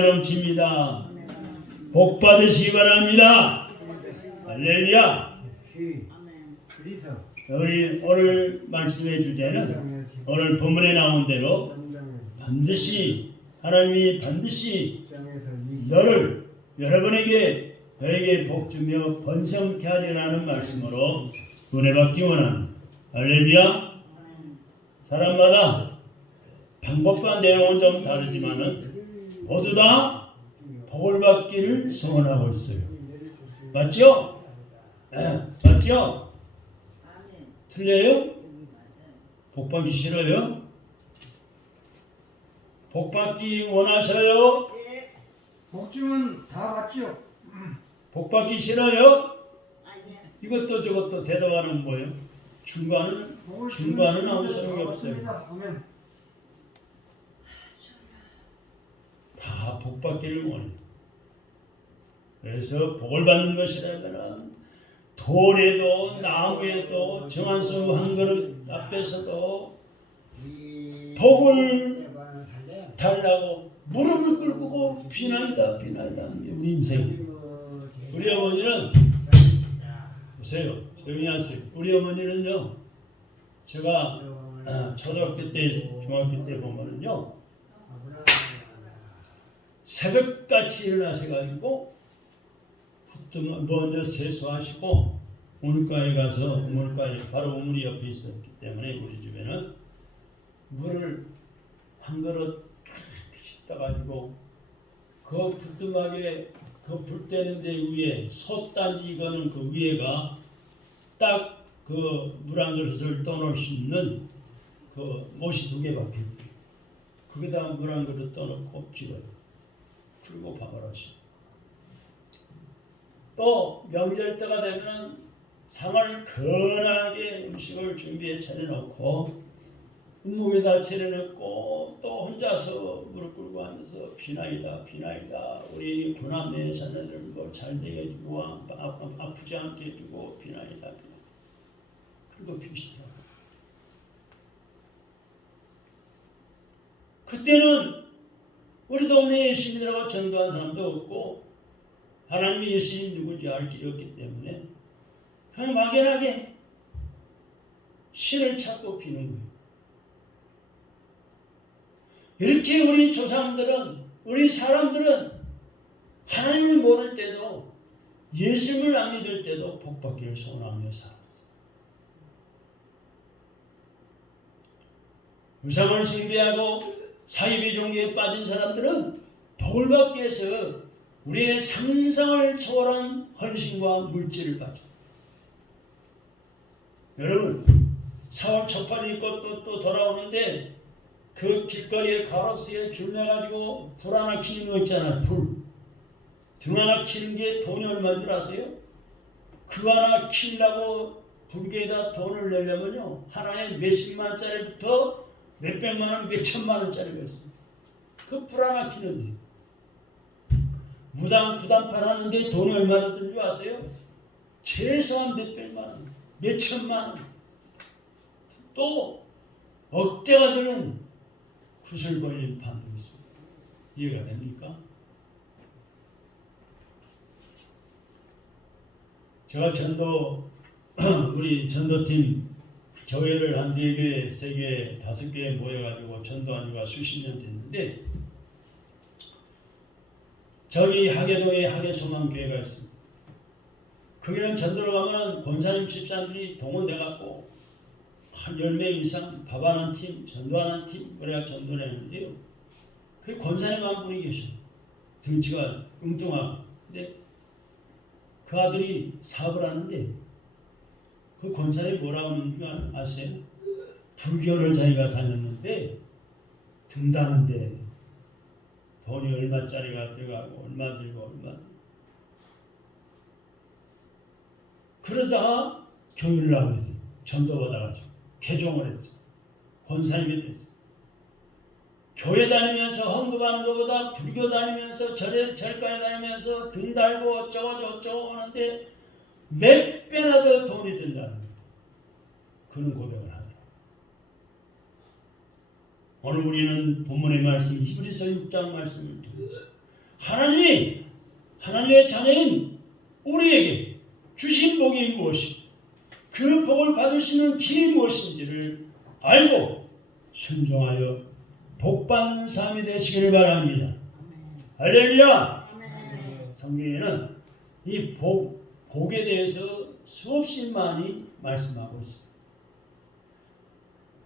넘칩니다. 복 받으시기 바랍니다. 할렐루야. 우리 오늘 말씀의 주제는 오늘 본문에 나온 대로 반드시 하나님이 반드시 너를 여러분에게 너에게 복주며 번성케 하리라는 말씀으로 은혜받기 원합니다. 할렐루야. 사람마다 방법과 내용은 좀 다르지만은 모두 다 복을 받기를 소원하고 있어요. 맞죠? 맞죠? 틀려요? 복 받기 싫어요? 복 받기 원하셔요? 복 주면 다 받죠. 복 받기 싫어요? 이것도 저것도 대답하는 뭐예요? 중간은 아무 소용이 없어요. 다 복 받기를 원해요. 그래서 복을 받는 것이라면 돌에도 나무에도 정한수 한 그릇 앞에서도 복을 달라고 무릎을 꿇고 비나이다 우리 인생. 우리 어머니는 보세요. 조용히 하세요. 우리 어머니는요, 제가 초등학교 때 중학교 때 보면은요 새벽같이 일어나셔가지고 먼저 세수하시고 우물가에 가서 우물가에 바로 우물이 옆에 있었기 때문에 우리 집에는 물을 한 그릇 떠가지고 그 부뚜막에 그 불 때는 데 위에 솥단지 이거는 그 위에가 딱 그 물 한 그릇을 떠놓을 수 있는 그 못이 2개 박혀 있어요. 거기다가 물 한 그릇 떠놓고 비워요. 그리고 밥을 하시고 또 명절 때가 되면 상을 건하게 음식을 준비해 차려놓고 음목에다 차려놓고 또 혼자서 무릎 꿇고 앉아서 비나이다 우리 고난의 자녀들 뭐 잘 되게 해주고 아프지 않게 해주고 비나이다 그리고 비시더라고요. 그때는 우리 동네에 예수님이라고 전도한 사람도 없고 하나님이 예수님 누군지 알 길이 없기 때문에 그냥 막연하게 신을 찾고 비는 거예요. 이렇게 우리 조상들은 우리 사람들은 하나님을 모를 때도 예수님을 안 믿을 때도 복받기를 소원하며 살았어요. 우상을 숭배하고 사이비 종교에 빠진 사람들은 복을 받기 위해서 우리의 상상을 초월한 헌신과 물질을 받죠. 여러분 4월 초팔 입고 또 돌아오는데 그 길거리에 가로수에 줄 내가지고 불 하나 켜는 거 있잖아요. 불 하나 켜는 게 돈이 얼마인 줄 아세요? 그거 하나 켜려고 불개에다 돈을 내려면요 하나에 몇십만 원짜리부터 몇백만 원, 몇천만 원짜리가 있어요. 그 불 하나 켜는데 무당 부담판 하는데 돈이 얼마나 드는 줄 아세요? 최소한 몇백만 원, 몇천만 원, 또 억대가 드는 구슬 걸린 판도 있습니다. 이해가 됩니까? 제가 우리 전도팀 교회를 한 4개, 3개, 5개 모여가지고 전도한 지가 수십 년 됐는데 저기 하계동에 하계소망교회가 있습니다. 거기는 전도를 가면 권사님 집사님들이 동원돼갖고 한 10명 이상 밥하는 팀, 전도하는 팀 그래야 전도를 했는데요. 그 권사님 한 분이 계셔요. 등치가 웅뚱하고. 근데 그 아들이 사업을 하는데 그 권사님이 뭐라고 하는 줄 아세요? 불교를 자기가 다녔는데 든다는데 돈이 얼마짜리가 들어가고 얼마 들고 얼마 들고 그러다가 교회를 나오게 돼요. 전도받아가지고 개종을 했죠. 권사님이 됐어요. 교회 다니면서 헌금하는 것보다 불교 다니면서 절가에 다니면서 등 달고 어쩌고 하는데 몇 배나 더 돈이 든다는 거예요. 그런 고백을 하더라고요. 오늘 우리는 본문의 말씀 히브리서 6장 말씀을 듣고 하나님의 자녀인 우리에게 주신 복이 무엇이고 그 복을 받을 수 있는 길이 무엇인지를 알고 순종하여 복받는 삶이 되시기를 바랍니다. 할렐루야! 성경에는 이 복에 대해서 수없이 많이 말씀하고 있습니다.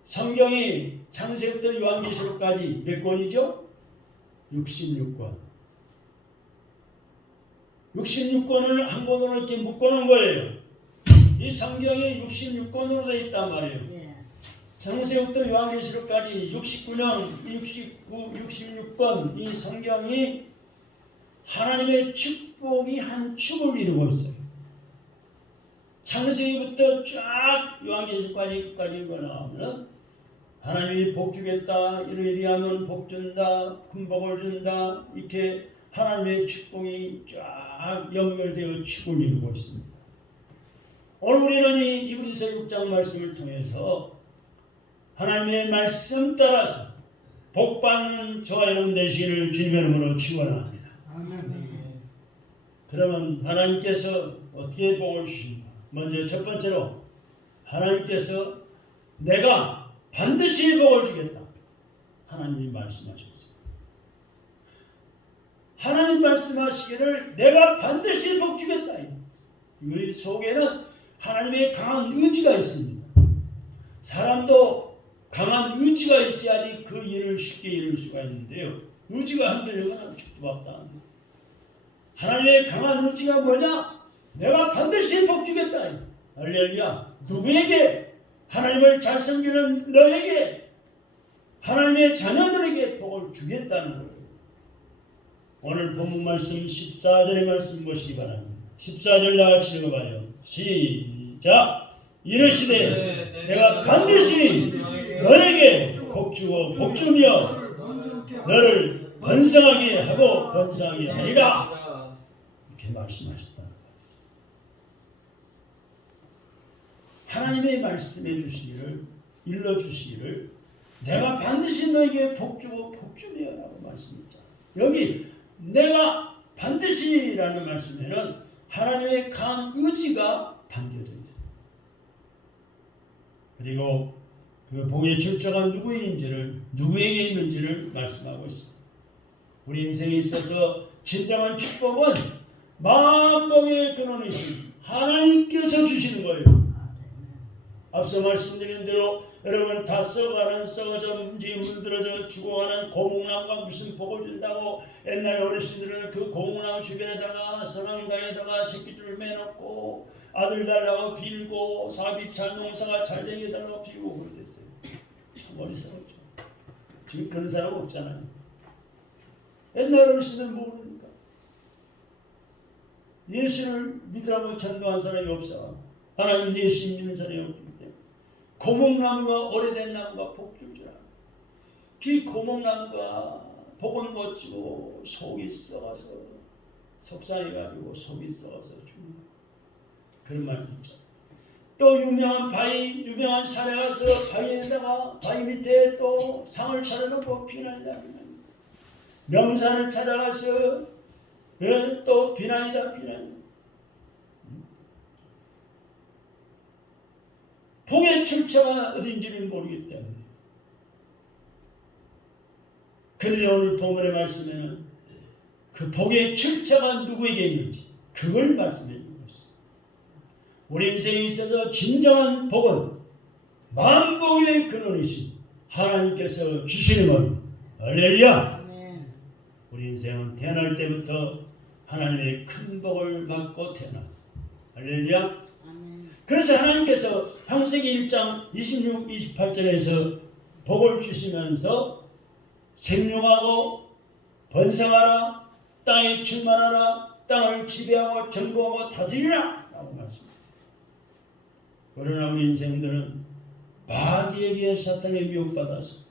성경이 창세부터 요한계시록까지 몇 권이죠? 66권. 66권을 한 권으로 이렇게 묶어놓은 거예요. 이 성경이 66권으로 되어 있단 말이에요. 창세부터 요한계시록까지 69년, 69, 66권 이 성경이 하나님의 축복이 한 축을 이루고 있어요. 창세기부터 쫙 요한계시록까지 나오면 하나님이 복 주겠다, 이리하면 복 준다, 큰 복을 준다, 이렇게 하나님의 축복이 쫙 연결되어 축을 이루고 있습니다. 오늘 우리는 이 이브리서 6장 말씀을 통해서 하나님의 말씀 따라서 복받는 저와 여러분 되시기를 주님의 이름으로 축원합니다. 그러면 하나님께서 어떻게 복을 주십니까? 먼저 첫 번째로 하나님께서 내가 반드시 복을 주겠다. 하나님이 말씀하셨어요. 하나님 말씀하시기를 내가 반드시 복 주겠다. 이 속에는 하나님의 강한 의지가 있습니다. 사람도 강한 의지가 있어야지 그 일을 쉽게 이룰 수가 있는데요. 의지가 흔들리거나 축도 없다. 하나님의 강한 의지가 뭐냐? 내가 반드시 복 주겠다. 할렐루야. 누구에게? 하나님을 잘 섬기는 너에게, 하나님의 자녀들에게 복을 주겠다는 거예요. 오늘 본문 말씀 14절의 말씀 보시기 바랍니다. 14절 나같이 읽어봐요. 시작. 이르시되 내가 반드시 너에게 복 주고 복 주며 너를 번성하게 하고 번성하게 하리라. 이렇게 말씀하셨다는 거예요. 하나님의 말씀해 주시기를, 일러 주시기를 내가 반드시 너에게 복 주고 복 주며 라고 말씀했잖아요. 여기 내가 반드시라는 말씀에는 하나님의 강한 의지가 담겨져 있어요. 그리고 그 복의 출처가 누구에게 있는지를 말씀하고 있습니다. 우리 인생에 있어서 진정한 축복은 만복의 근원이신 하나님께서 주시는 거예요. 앞서 말씀드린 대로 여러분 다 썩어져 물들어져 죽어가는 고목나무가 무슨 복을 준다고 옛날에 어르신들은 그 고목나무 주변에다가 성황당에다가 새끼줄을 매놓고 아들 달라고 빌고 사업이 잘 농사가 잘 되게 달라고 빌고 그랬어요. 참 어리석었죠. 지금 그런 사람 없잖아요. 옛날 어르신들은 모르니까 예수를 믿으라고 전도한 사람이 없어. 하나님 예수 믿는 사람이 없기 때문에 고목나무가 오래된 나무가 복 줄 줄 알아. 그 고목나무가 복은 멋지고 속이 썩어서 속상해가지고 속이 썩어서 죽는 그런 말도 있죠. 또 유명한 산에 가서 바위에다가 바위 밑에 또 상을 차려놓고 비난이다. 명산을 찾아가서 또 비난이다. 복의 출처가 어딘지를 모르기 때문에. 그런데 오늘 본문의 말씀에는 그 복의 출처가 누구에게 있는지 그걸 말씀해 주고 있습니다. 우리 인생에 있어서 진정한 복은 만복의 근원이신 하나님께서 주시는 겁니다. 할렐루야. 우리 인생은 태어날 때부터 하나님의 큰 복을 받고 태어났습니다. 할렐루야. 그래서 하나님께서 창세기 1장 26, 28절에서 복을 주시면서 생육하고 번성하라, 땅에 충만하라, 땅을 지배하고 정복하고 다스리라 라고 말씀했어요. 그러나 우리 인생들은 마귀에게 사탄에 미혹받아서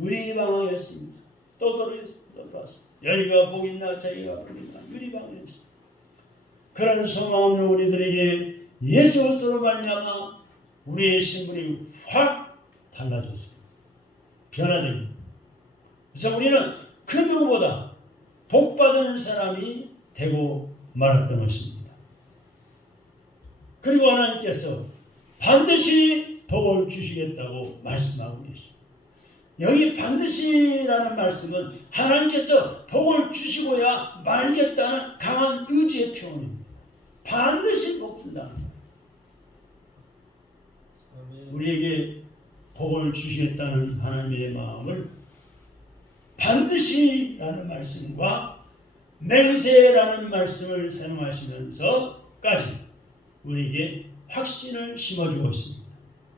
유리방황했습니다. 또 돌아왔습니다. 여기가 복 있나 저기가 복 있나 유리방황했습니다. 그런 소망 없는 우리들에게 예수 그리스도로 말미암아 우리의 신분이 확 달라졌습니다. 변화됩니다. 그래서 우리는 그 누구보다 복받은 사람이 되고 말았던 것입니다. 그리고 하나님께서 반드시 복을 주시겠다고 말씀하고 계십니다. 여기 반드시라는 말씀은 하나님께서 복을 주시고야 말겠다는 강한 의지의 표현입니다. 반드시 복 준다. 우리에게 복을 주시겠다는 하나님의 마음을 반드시라는 말씀과 맹세라는 말씀을 사용하시면서까지 우리에게 확신을 심어주고 있습니다.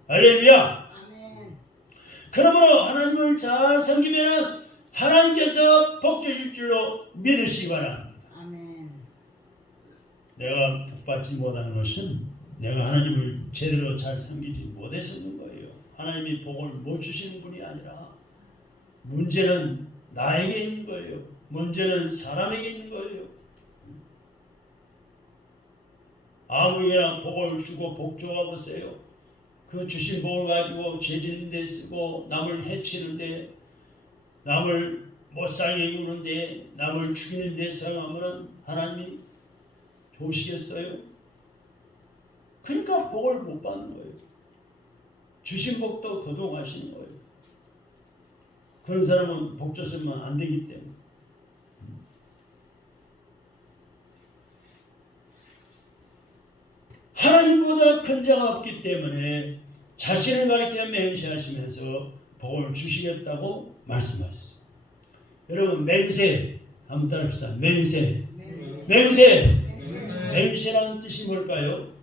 할렐루야! 아멘. 그러므로 하나님을 잘 섬기면 하나님께서 복 주실 줄로 믿으시기 바랍니다. 아멘. 내가 복받지 못하는 것은 내가 하나님을 제대로 잘 섬기지 못해서 있는 거예요. 하나님이 복을 못 주시는 분이 아니라 문제는 나에게 있는 거예요. 문제는 사람에게 있는 거예요. 아무에게나 복을 주고 복 줘가 보세요. 그 주신 복을 가지고 죄 짓는 데 쓰고 남을 해치는 데, 남을 못 살게 구는 데, 남을 죽이는 데 사용하면 하나님이 좋으시겠어요? 그러니까 복을 못 받는 거예요. 주신 복도 거동하시는 거예요. 그런 사람은 복 줬으면 안 되기 때문에. 하나님보다 큰 자가 없기 때문에 자신을 가리켜 맹세하시면서 복을 주시겠다고 말씀하셨어요. 여러분 맹세 한번 따라합시다. 맹세. 맹세라는 뜻이 뭘까요?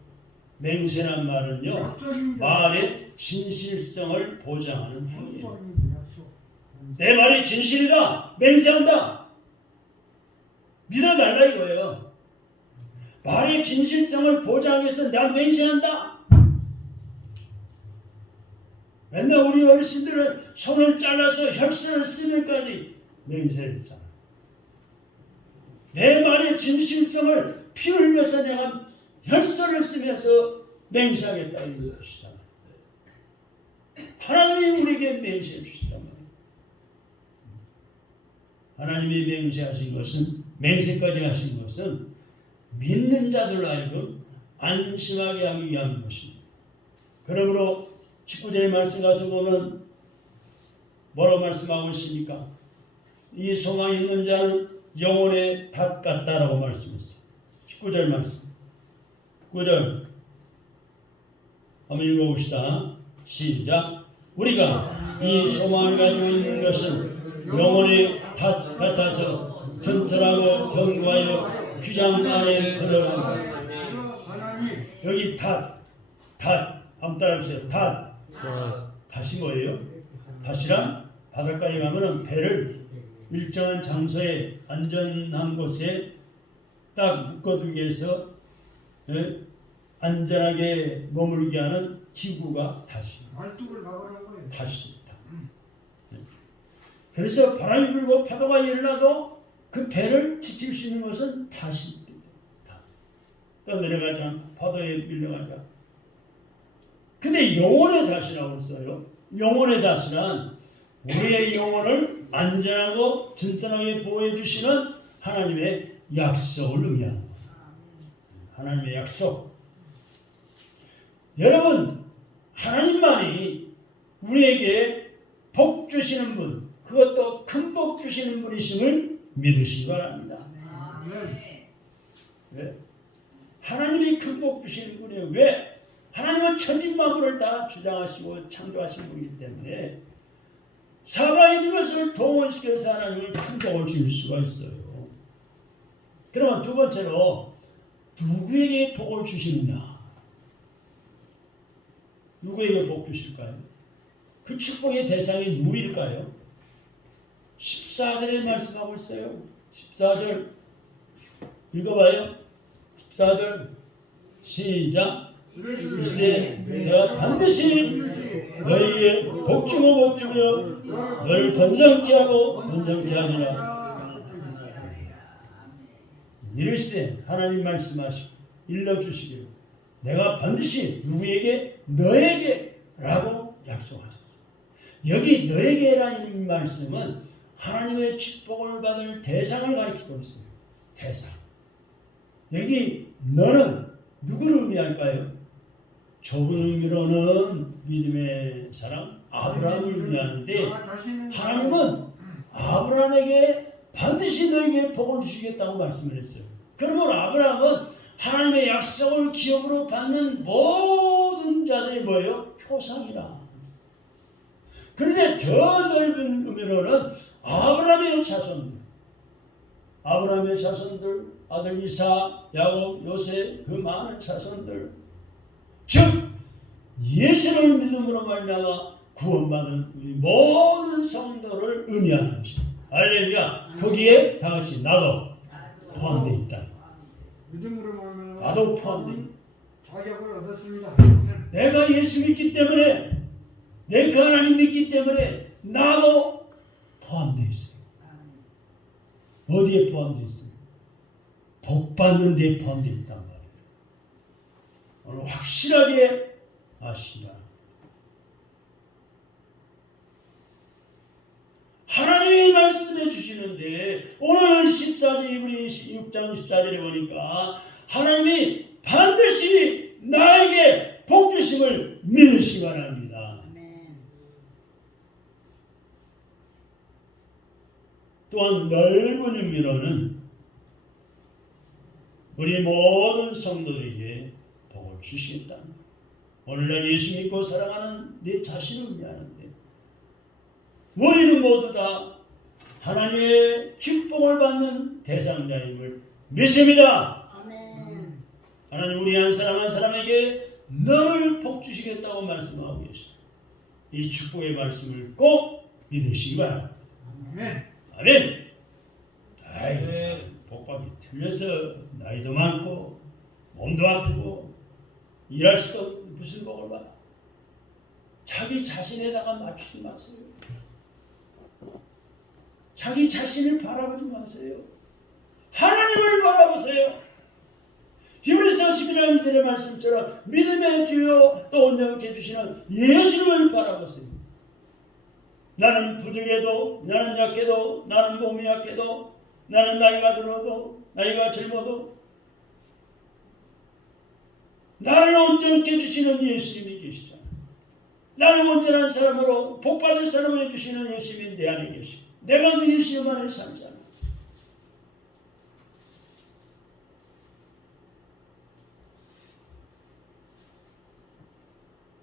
맹세란 말은요, 약속입니다. 말의 진실성을 보장하는 행위예요. 약속입니다. 약속. 내 말이 진실이다. 맹세한다. 믿어달라 이거예요. 말의 진실성을 보장해서 내가 맹세한다. 맨날 우리 어르신들은 손을 잘라서 혈서를 쓰면까지 맹세했잖아. 내 말의 진실성을 피 흘려서 내가 혈서를 쓰면서 맹세하겠다 이 것이잖아. 하나님이 우리에게 맹세해 주시단 말이에요. 하나님이 맹세하신 것은, 맹세까지 하신 것은 믿는 자들 하여금 안심하게 하기 위한 것입니다. 그러므로 19절의 말씀 가서 보면 뭐라고 말씀하고 있습니까? 이 소망이 있는 자는 영혼의 닷 같다라고 말씀했어요. 19절 말씀. 9절 한번 읽어봅시다. 시작. 우리가 이 소망을 가지고 있는 것은 영혼의 닷 같아서 튼튼하고 견고하여 규장 안에 들어간다. 여기 닷 한번 따라해보세요. 닷이 뭐예요? 닷이란 바닷가에 가면은 배를 일정한 장소에 안전한 곳에 딱 묶어두기 위해서 안전하게 머물게 하는 지구가 닷입니다. 말뚝을 박으라는 거예요. 닷입니다. 그래서 바람이 불고 파도가 일어나도 그 배를 지킬 수 있는 것은 닷입니다. 떠내려가지 않고 파도에 밀려가지 않고. 근데 영혼의 닷이라고 써요. 영혼의 닷이란 우리의 영혼을 안전하고 튼튼하게 보호해 주시는 하나님의 약속을 의미합니다. 하나님의 약속. 여러분, 하나님만이 우리에게 복 주시는 분, 그것도 큰 복 주시는 분이심을 믿으시기 바랍니다. 왜? 하나님이 큰 복 주시는 분이에요. 왜? 하나님은 천진만물을 다 주장하시고 창조하신 분이기 때문에 사방에 있는 것을 동원시켜서 하나님을 큰 복을 줄 수가 있어요. 그러면 두 번째로 누구에게 복을 주시느냐? 누구에게 복 주실까요? 그 축복의 대상이 누구일까요? 14절에 말씀하고 있어요. 14절 읽어봐요. 14절 시작. 이제 내가 반드시 너희에게 복주고 복주며 너를 번성케 하고 번성케 하리라. 이르시되 하나님 말씀하시고 일러주시기를 내가 반드시 누구에게 너에게 라고 약속하셨어요. 여기 너에게라는 말씀은 하나님의 축복을 받을 대상을 가리키고 있습니다. 대상. 여기 너는 누구를 의미할까요? 좁은 의미로는 믿음의 사람 아브라함을 의미하는데 하나님은 아브라함에게 반드시 너에게 복을 주시겠다고 말씀을 했어요. 그러면 아브라함은 하나님의 약속을 기업으로 받는 모든 자들이 뭐예요? 표상이라. 그런데 더 넓은 의미로는 아브라함의 자손들, 아들 이사, 야곱, 요셉, 그 많은 자손들, 즉 예수를 믿음으로 말미암아 구원받은 우리 모든 성도를 의미하는 것입니다. 할렐루야. 거기에 다 같이 나도 포함되어 있다. 믿음으로 말하면 나도 포함되어 있다. 자격을 얻었습니다. 내가 예수 믿기 때문에, 내가 하나님 믿기 때문에 나도 포함되어 있어요. 어디에 포함되어 있어요? 복 받는 데 포함되어 있단 말이에요. 오늘 확실하게 아시라. 하나님이 말씀해 주시는데 오늘 14절 이브리 6장 14절에 보니까 하나님이 반드시 나에게 복 주심을 믿으시기 바랍니다. 또한 넓은 의미로는 우리 모든 성도들에게 복을 주시겠다. 오늘날 예수 믿고 사랑하는 내 자신을 의미하는데 우리는 모두 다 하나님의 축복을 받는 대상자임을 믿습니다. 아멘. 하나님 우리 한 사람 한 사람에게 너를 복 주시겠다고 말씀하고 계십니다. 이 축복의 말씀을 꼭 믿으시기 바랍니다. 아멘. 아멘. 아이, 복받기 틀려서 나이도 많고 몸도 아프고 일할 수도 없고 무슨 복을 받아. 자기 자신에다가 맞추지 마세요. 자기 자신을 바라보지 마세요. 하나님을 바라보세요. 히브리서 11장 2절의 말씀처럼 믿음의 주요 또 온전케 해주시는 예수를 바라보세요. 나는 부족해도, 나는 약해도, 나는 몸이 약해도, 나는 나이가 들어도, 나이가 젊어도 나를 온전케 해주시는 예수님이 계시잖아요. 나를 온전한 사람으로 복받을 사람을 해주시는 예수님이 내 안에 계시고 내가 그 예수님 안에 살잖아.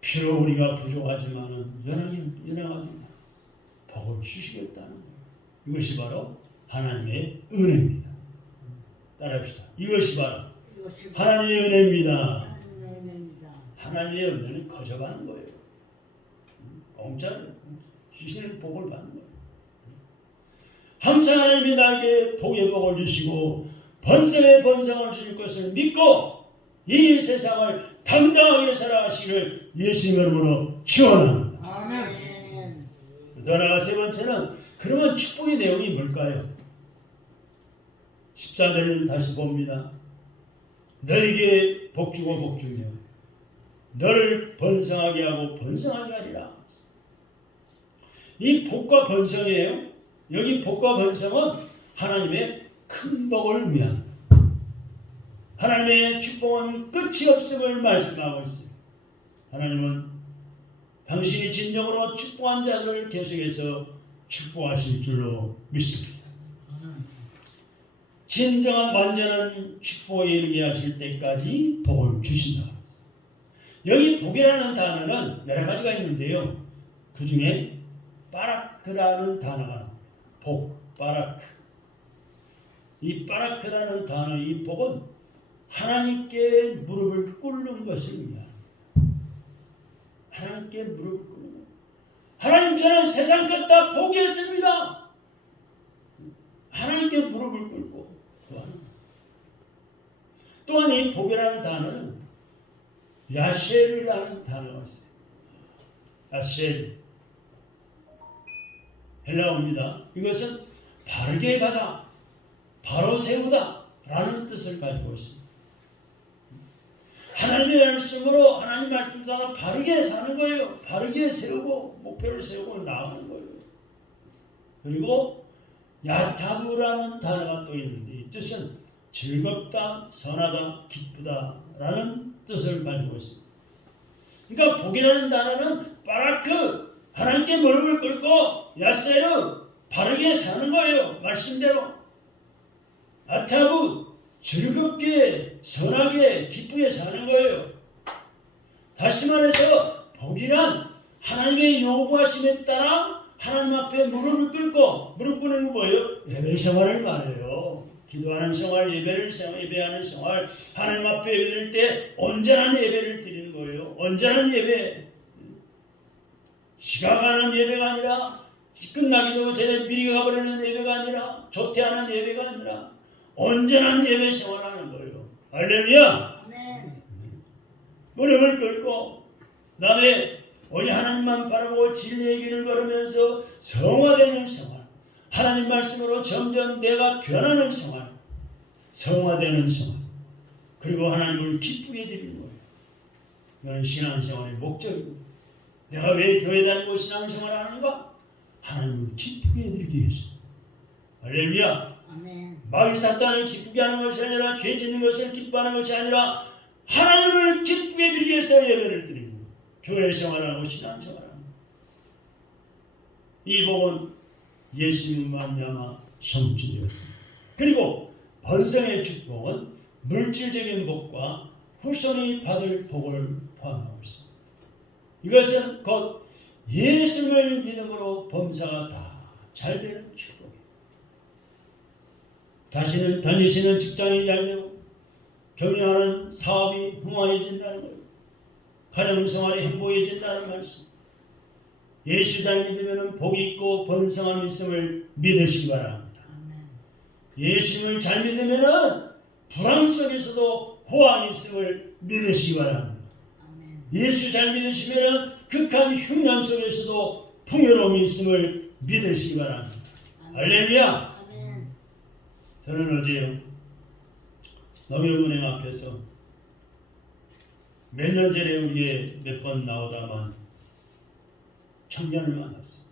비록 우리가 부족하지만은 연약하지만 복을 주시겠다는 거예요. 이것이 바로 하나님의 은혜입니다. 따라합시다. 이것이 바로 하나님의 은혜입니다. 하나님의 은혜는 거저가는 거예요. 공짜로 주시는 복을 받는 거예요. 항상 하나님이 나에게 복의 복을 주시고 번성의 번성을 주실 것을 믿고 이 세상을 당당하게 살아가시기를 예수님 이름으로 축원합니다. 아멘. 또 하나가 세 번째는 그러면 축복의 내용이 뭘까요? 14절을 다시 봅니다. 너에게 복 주고 복 주며 너를 번성하게 하고 번성하게 하리라. 이 복과 번성이에요. 여기 복과 번성은 하나님의 큰 복을 의미합니다. 하나님의 축복은 끝이 없음을 말씀하고 있어요. 하나님은 당신이 진정으로 축복한 자들을 계속해서 축복하실 줄로 믿습니다. 진정한 완전한 축복에 이르게 하실 때까지 복을 주신다. 여기 복이라는 단어는 여러 가지가 있는데요. 그 중에 바라크라는 단어가 나옵니다. 복, 바라크. 이 바라크라는 단어, 이 복은 하나님께 무릎을 꿇는 것을 의미합니다. 하나님께 무릎을 꿇는 것. 하나님 저는 세상 것 다 포기했습니다. 하나님께 무릎을 꿇고 구하는 것. 또한 이 복이라는 단어는 야셀이라는 단어가 있어요. 야셀. 헬라어입니다. 이것은 바르게 가다, 바로 세우다 라는 뜻을 가지고 있습니다. 하나님의 말씀으로 하나님 말씀 따라 바르게 사는 거예요. 바르게 세우고 목표를 세우고 나아가는 거예요. 그리고 야타부라는 단어가 또 있는데 이 뜻은 즐겁다, 선하다, 기쁘다라는 뜻을 가지고 있습니다. 그러니까 복이라는 단어는 바라크, 하나님께 무릎을 꿇고 야세르, 바르게 사는 거예요. 말씀대로. 야타부, 즐겁게, 선하게, 기쁘게 사는 거예요. 다시 말해서 복이란 하나님의 요구하심에 따라 하나님 앞에 무릎을 꿇고, 무릎 꿇는 거 뭐예요? 예배 생활을 말해요. 기도하는 생활, 예배하는 생활, 하나님 앞에 예배드릴 때 온전한 예배를 드리는 거예요. 온전한 예배. 시간가는 예배가 아니라, 끝나기도 전에 미리 가버리는 예배가 아니라, 조퇴하는 예배가 아니라, 온전한 예배 생활하는 거예요. 할렐루야! 아멘. 무릎을 꿇고, 그 다음에 우리 하나님만 바라보고 진리의 길을 걸으면서 성화되는 생활, 하나님 말씀으로 점점 내가 변하는 생활, 성화되는 생활, 그리고 하나님을 기쁘게 드리는 거예요. 이건 신앙생활의 목적이고, 내가 왜 교회 다니고 신앙생활을 하는가? 하나님을 기쁘게 해드리기 위해서. 할렐루야. 아멘. 마귀 사탄을 기쁘게 하는 것이 아니라, 죄 짓는 것을 기뻐하는 것이 아니라 하나님을 기쁘게 해드리기 위해서 예배를 드리는 거예요. 교회 생활하고 신앙생활하는 거예요. 이 복은 예수님 말미암아 성취되었습니다. 그리고 번성의 축복은 물질적인 복과 후손이 받을 복을 포함하고 있습니다. 이것은 곧 예수를 믿음으로 범사가 다 잘 되는 축복이에요. 다시는 다니시는 직장이 잘 되고 경영하는 사업이 흥황해진다는 거예요. 가정생활이 행복해진다는 말씀. 예수 잘 믿으면 복이 있고 번성함이 있음을 믿으시기 바랍니다. 예수님을 잘 믿으면 불안 속에서도 호황이 있음을 믿으시기 바랍니다. 예수 잘 믿으시면 극한 흉년 속에서도 풍요로움이 있음을 믿으시기 바랍니다. 할렐루야! 저는 어제요, 농협은행 앞에서 몇 년 전에 우리에 몇 번 나오다만 청년을 만났어요.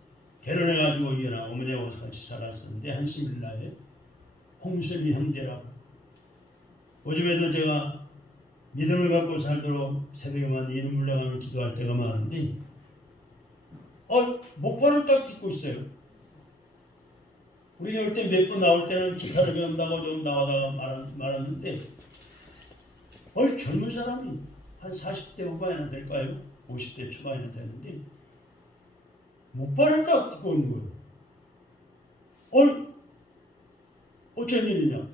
결혼해가지고 이나 어머니하고 같이 살았었는데 한시밀라에 홍수미 형제라고. 요즘에도 제가 믿음을 갖고 살도록 새벽에만 이름 불러가며 기도할 때가 많은데 목발을 딱 딛고 있어요. 우리 올 때 몇 번 나올 때는 기타를 배운다고 좀 나오다가 말았는데 젊은 사람이 한 40대 후반이나 될까요? 50대 초반이나 되는데 목발을 딱 딛고 있는 거예요. 어쩐 일이냐?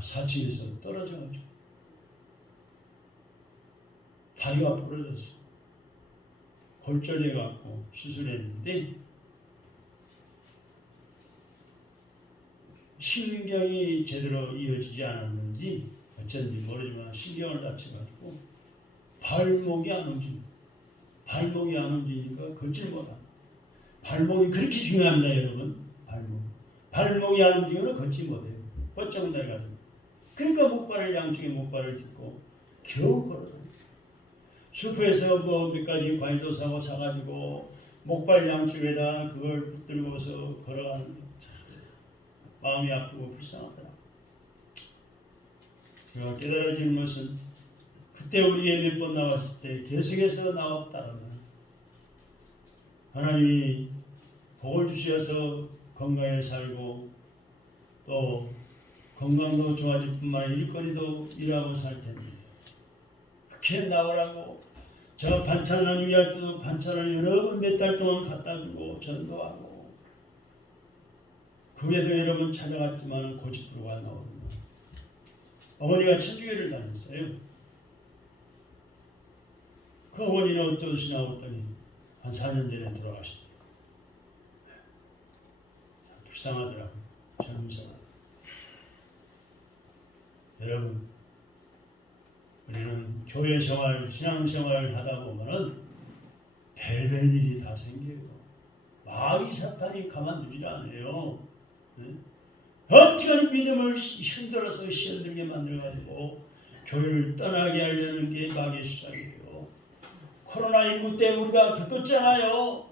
4층에서 떨어져가지고 다리가 부러져서 골절해갖고 수술했는데 신경이 제대로 이어지지 않았는지 어쩐지 모르지만 신경을 다쳐가지고 발목이 안 움직입니다. 발목이 안 움직이니까 걷질 못합니다. 발목이 그렇게 중요합니다, 여러분. 발목이 안 움직이면 걷지 못해요. 뻗쩍 내려가지고. 그러니까 양쪽에 목발을 딛고 겨우 걸어다녀요. 숲에서 몇 가지 과일도 사가지고 목발 양쪽에다 그걸 붙들고서 걸어가는 참 마음이 아프고 불쌍하더라. 제가 깨달아진 것은 그때 우리에 몇 번 나왔을 때 계속해서 나왔다는 하나님이 복을 주셔서 건강에 살고 또 건강도 좋아질 뿐만 아니라 일거리도 일하고 살 텐데 그렇게 나오라고 제가 반찬을 위할 때도 반찬을 여러 번 몇 달 동안 갖다 주고 전도하고 그에도 여러 번 찾아갔지만 고집부로가 나오는데 어머니가 천주교를 다녔어요. 그 어머니는 어떠시냐고 했더니 한 4년 전에 돌아가셨대요. 불쌍하더라고요. 젊은 사람. 여러분, 우리는 교회 생활, 신앙 생활을 하다 보면은 별별 일이 다 생겨요. 마귀 사탄이 가만두질 않아요. 네? 어떻게 믿음을 흔들어서 시험들게 만들어가지고 교회를 떠나게 하려는 게 마귀의 수작이에요. 코로나19 때 우리가 겪었잖아요.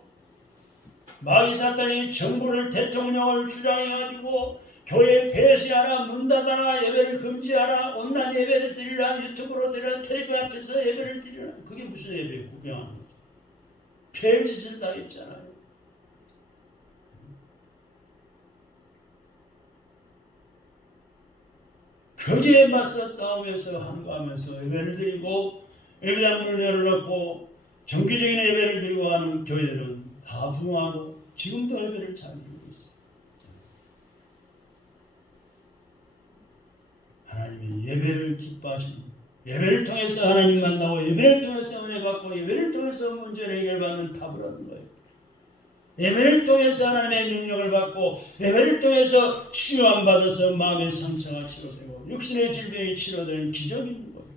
마귀 사탄이 정부를 대통령을 주장해가지고 교회 폐쇄하라, 문 닫아라, 예배를 금지하라, 온라인 예배를 드리라, 유튜브로 드리라, 텔레비 앞에서 예배를 드리라. 그게 무슨 예배예요? 구경하는 거죠. 별짓을 다 했잖아요. 거기에 맞서 싸우면서 항거하면서 예배를 드리고 예배당 문을 열어놓고 정기적인 예배를 드리고 하는 교회들은 다 부흥하고 지금도 예배를 잘 드리고 있어요. 하나님이 예배를 기뻐하시는, 예배를 통해서 하나님 만나고 예배를 통해서 은혜 받고 예배를 통해서 문제를 해결받는 답을 얻는 거예요. 예배를 통해서 하나님의 능력을 받고 예배를 통해서 치유함 받아서 마음의 상처가 치료되고 육신의 질병이 치료되는 기적이 있는 거예요.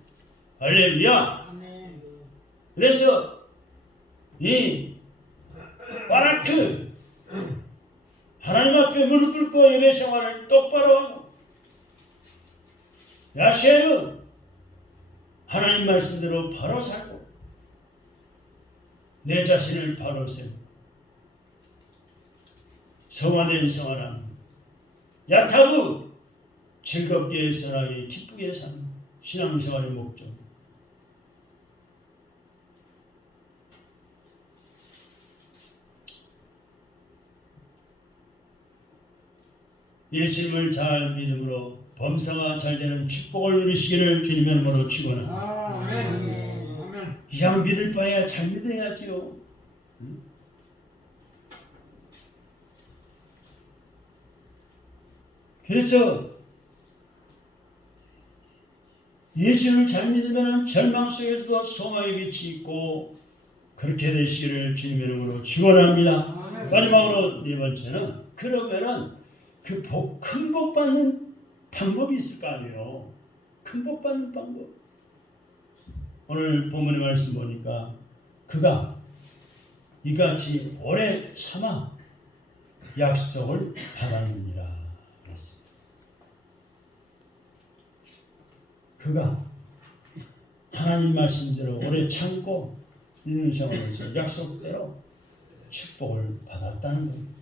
할렐루야. 아멘. 그래서 이 바라크 하나님 앞에 무릎 꿇고 예배 생활을 똑바로 하고, 야시에는 하나님 말씀대로 바로 살고 내 자신을 바로 세우고 성화된 생활하는, 야타고 즐겁게 선하게 기쁘게 사는 신앙생활의 목적. 예수님을 잘 믿음으로 범사가 잘 되는 축복을 누리시기를 주님의 이름으로 축원합니다. 아멘. 아멘. 그냥 믿을 바에야 잘 믿어야지요. 그래서 예수를 잘 믿으면 절망 속에서도 소망의 빛이 있고 그렇게 되시기를 주님의 이름으로 축원합니다. 마지막으로 네 번째는, 그러면은 그 큰 복 받는 방법이 있을 거 아니에요. 큰 복 받는 방법. 오늘 본문의 말씀 보니까 그가 이같이 오래 참아 약속을 받았느니라 그랬습니다. 그가 하나님 말씀대로 오래 참고 있는 상황에서 약속대로 축복을 받았다는 겁니다.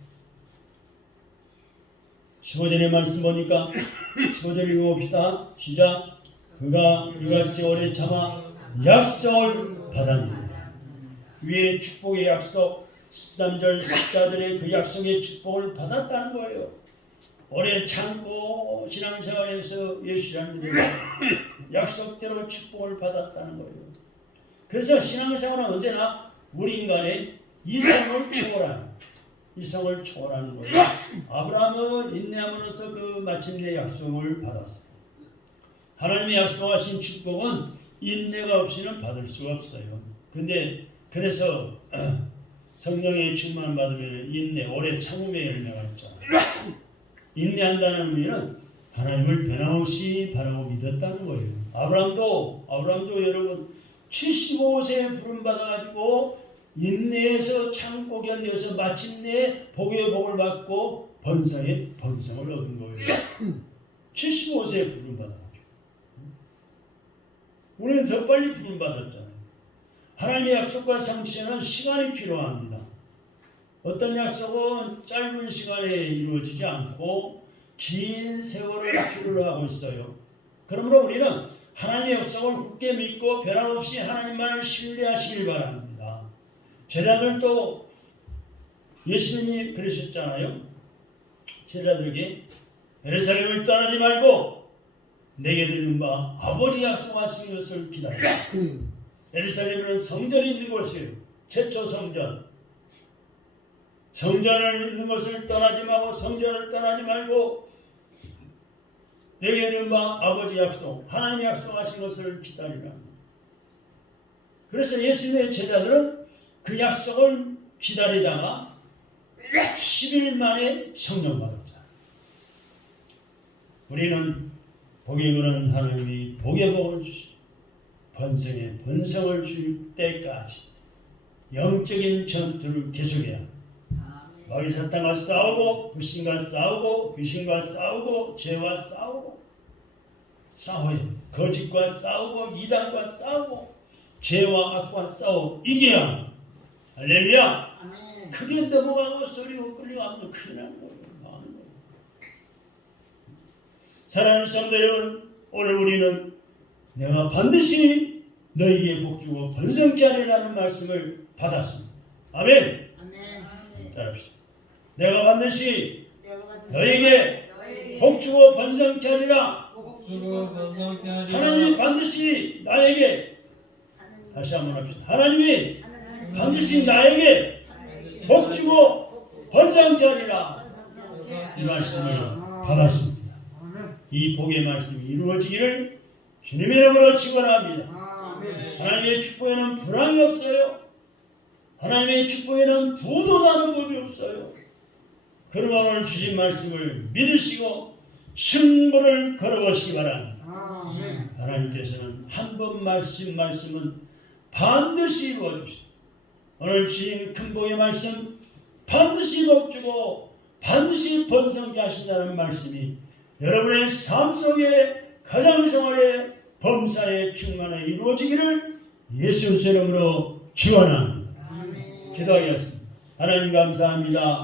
15절의 말씀 보니까 15절 읽어봅시다. 시작. 그가 이같이 오래 참아 약속을 받았느니라. 위에 축복의 약속 13절 14절의 그 약속의 축복을 받았다는 거예요. 오래 참고 신앙생활에서 예수를 믿으며 약속대로 축복을 받았다는 거예요. 그래서 신앙생활은 언제나 우리 인간의 이성을 초월하는 거예요. 아브라함은 인내함으로써 그 마침내 약속을 받았어요. 하나님의 약속하신 축복은 인내가 없이는 받을 수가 없어요. 근데 그래서 성령의 충만을 받으면 인내, 오래 참음의 열매가 있잖아요. 인내한다는 의미는 하나님을 변함없이 바라고 믿었다는 거예요. 아브라함도 여러분 75세에 부름받아가지고 인내에서 참고 견뎌서 마침내 복의 복을 받고 번성의 번성을 얻은 거예요. 75세에 부름받아가지고. 우리는 더 빨리 부름받았잖아요. 하나님의 약속과 성취에는 시간이 필요합니다. 어떤 약속은 짧은 시간에 이루어지지 않고 긴 세월을 필요로 하고 있어요. 그러므로 우리는 하나님의 약속을 굳게 믿고 변함없이 하나님만을 신뢰하시길 바랍니다. 제자들도 예수님이 그러셨잖아요. 제자들에게 예루살렘을 떠나지 말고 내게 들린 바 아버지 약속하신 것을 기다리라. 예루살렘은 성전이 있는 곳이에요. 최초 성전. 성전을 있는 것을 떠나지 말고 성전을 떠나지 말고 내게 들린 바 아버지 약속, 하나님이 약속하신 것을 기다리라. 그래서 예수님의 제자들은 그 약속을 기다리다가 10일 만에 성령 받았잖아요. 우리는 복이 그는 하나님이 복의 복을 주시고 번성의 번성을 줄 때까지 영적인 전투를 계속해야 합니다. 마귀 사탄과 싸우고 불신과 싸우고 귀신과 싸우고 죄와 싸워요. 거짓과 싸우고 이단과 싸우고 죄와 악과 싸워 이겨야 합니다. 할렐루야. 아멘. 그게 넘어가고 소리가 끌려가면 큰일 나는 거예요. 망하는 거예요. 사랑하는 성도 여러분, 오늘 우리는 내가 반드시 너희에게 복주고 번성케 하리라는 말씀을 받았습니다. 아멘. 따라합시다. 내가 반드시 너희에게 복주고 번성케 하리라. 주고 번성케 하리라. 하나님이 반드시 나에게, 다시 한번 합시다. 하나님이 반드시 나에게 복주고 번성케 하리라. 이 말씀을 받았습니다. 이 복의 말씀이 이루어지기를 주님의 이름으로 축원합니다. 하나님의 축복에는 불황이 없어요. 하나님의 축복에는 부도 나는 법이 없어요. 그러므로 오늘 주신 말씀을 믿으시고 승부를 걸어보시기 바랍니다. 하나님께서는 한 번 말씀은 반드시 이루어주십니다. 오늘 주신 큰 복의 말씀 반드시 복주고 반드시 번성케 하신다는 말씀이 여러분의 삶 속에 가정생활에 범사에 충만하게 이루어지기를 예수 이름으로 축원합니다. 기도하겠습니다. 하나님 감사합니다.